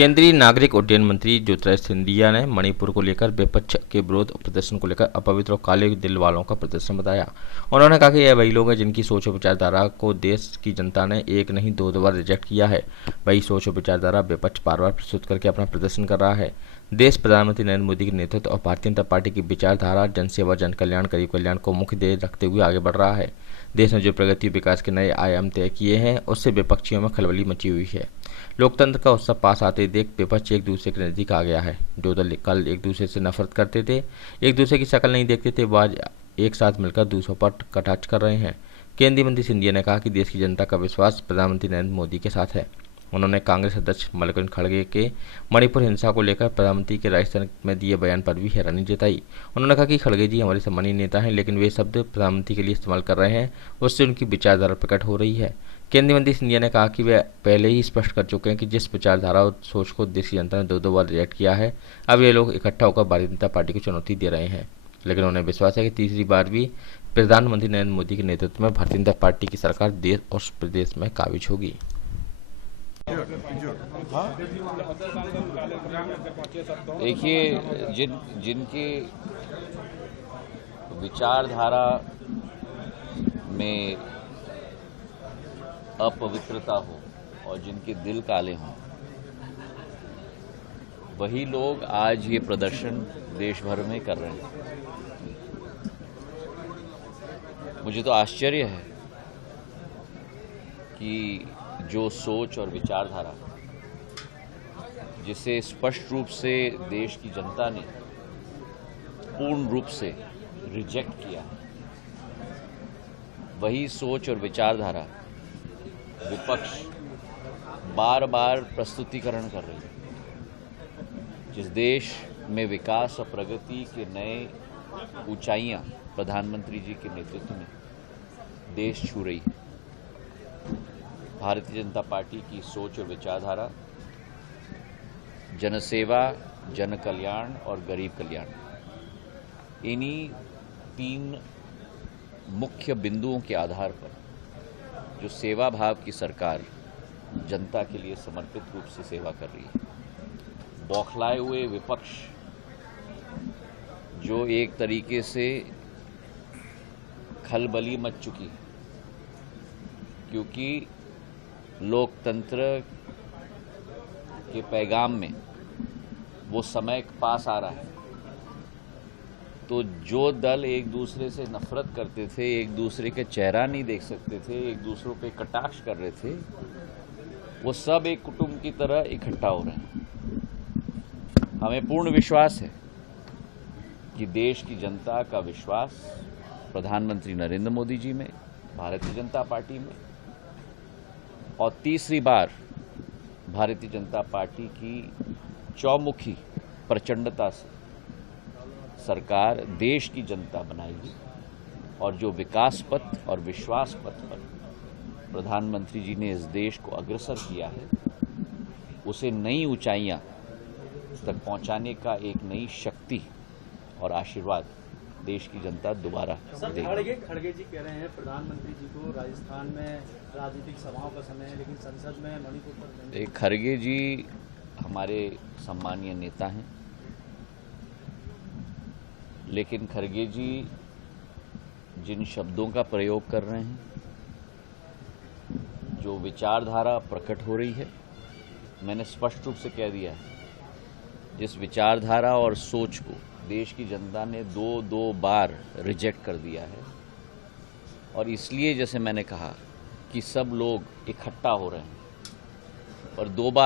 केंद्रीय नागरिक उड्डयन मंत्री ज्योतिरादित्य सिंधिया ने मणिपुर को लेकर विपक्ष के विरोध प्रदर्शन को लेकर अपवित्र और काले दिल वालों का प्रदर्शन बताया। उन्होंने कहा कि यह वही लोग हैं जिनकी सोच और विचारधारा को देश की जनता ने एक नहीं दो बार रिजेक्ट किया है। वही सोच और विचारधारा विपक्ष बार बार प्रस्तुत करके अपना प्रदर्शन कर रहा है। देश प्रधानमंत्री नरेंद्र मोदी के नेतृत्व और भारतीय जनता पार्टी की विचारधारा जनसेवा, जन कल्याण, गरीब कल्याण को मुख्य ध्येय रखते हुए आगे बढ़ रहा है। देश ने जो प्रगति विकास के नए आयाम तय किए हैं उससे विपक्षियों में खलबली मची हुई है। लोकतंत्र का उत्सव पास आते देख विपक्ष एक दूसरे के नजदीक आ गया है। जो दल कल एक दूसरे से नफरत करते थे, एक दूसरे की शक्ल नहीं देखते थे, वो आज एक साथ मिलकर दूसरों पर कटाक्ष कर रहे हैं। केंद्रीय मंत्री सिंधिया ने कहा कि देश की जनता का विश्वास प्रधानमंत्री नरेंद्र मोदी के साथ है। उन्होंने कांग्रेस अध्यक्ष मल्लिकार्जुन खड़गे के मणिपुर हिंसा को लेकर प्रधानमंत्री के राजस्थान में दिए बयान पर भी हैरानी जताई। उन्होंने कहा कि खड़गे जी हमारे सम्मानीय नेता हैं, लेकिन वे शब्द प्रधानमंत्री के लिए इस्तेमाल कर रहे हैं, उससे उनकी विचारधारा प्रकट हो रही है। केंद्रीय मंत्री सिंधिया ने कहा कि वे पहले ही स्पष्ट कर चुके हैं कि जिस विचारधारा और सोच को देश की जनता ने दो बार रिजेक्ट किया है, अब ये लोग इकट्ठा होकर भारतीय जनता पार्टी को चुनौती दे रहे हैं। लेकिन उन्हें विश्वास है कि तीसरी बार भी प्रधानमंत्री नरेंद्र मोदी के नेतृत्व में भारतीय जनता पार्टी की सरकार देश और प्रदेश में काबिज होगी। देखिए, जिनकी विचारधारा में अपवित्रता हो और जिनके दिल काले हों, वही लोग आज ये प्रदर्शन देश भर में कर रहे हैं। मुझे तो आश्चर्य है कि जो सोच और विचारधारा जिसे स्पष्ट रूप से देश की जनता ने पूर्ण रूप से रिजेक्ट किया, वही सोच और विचारधारा विपक्ष बार बार प्रस्तुतिकरण कर रही है। जिस देश में विकास और प्रगति के नए ऊंचाइयां प्रधानमंत्री जी के नेतृत्व में देश छू रही है, भारतीय जनता पार्टी की सोच और विचारधारा जनसेवा, जन कल्याण और गरीब कल्याण, इन्हीं तीन मुख्य बिंदुओं के आधार पर जो सेवा भाव की सरकार जनता के लिए समर्पित रूप से सेवा कर रही है, बौखलाए हुए विपक्ष जो एक तरीके से खलबली मच चुकी है, क्योंकि लोकतंत्र के पैगाम में वो समय पास आ रहा है। तो जो दल एक दूसरे से नफरत करते थे, एक दूसरे के चेहरा नहीं देख सकते थे, एक दूसरों पे कटाक्ष कर रहे थे, वो सब एक कुटुंब की तरह इकट्ठा हो रहे हैं। हमें पूर्ण विश्वास है कि देश की जनता का विश्वास प्रधानमंत्री नरेंद्र मोदी जी में, भारतीय जनता पार्टी में, और तीसरी बार भारतीय जनता पार्टी की चौमुखी प्रचंडता से सरकार देश की जनता बनाएगी और जो विकास पथ और विश्वास पथ पर प्रधानमंत्री जी ने इस देश को अग्रसर किया है, उसे नई ऊंचाइयां तक पहुंचाने का एक नई शक्ति और आशीर्वाद देश की जनता दोबारा देगी। खड़गे जी कह रहे हैं प्रधानमंत्री जी को राजस्थान में राजनीतिक सभाओं का समय है, लेकिन संसद में मणिपुर पर खड़गे जी हमारे सम्मानीय नेता हैं, लेकिन खड़गे जी जिन शब्दों का प्रयोग कर रहे हैं, जो विचारधारा प्रकट हो रही है, मैंने स्पष्ट रूप से कह दिया है, जिस विचारधारा और सोच को देश की जनता ने दो बार रिजेक्ट कर दिया है, और इसलिए जैसे मैंने कहा कि सब लोग इकट्ठा हो रहे हैं और दो बार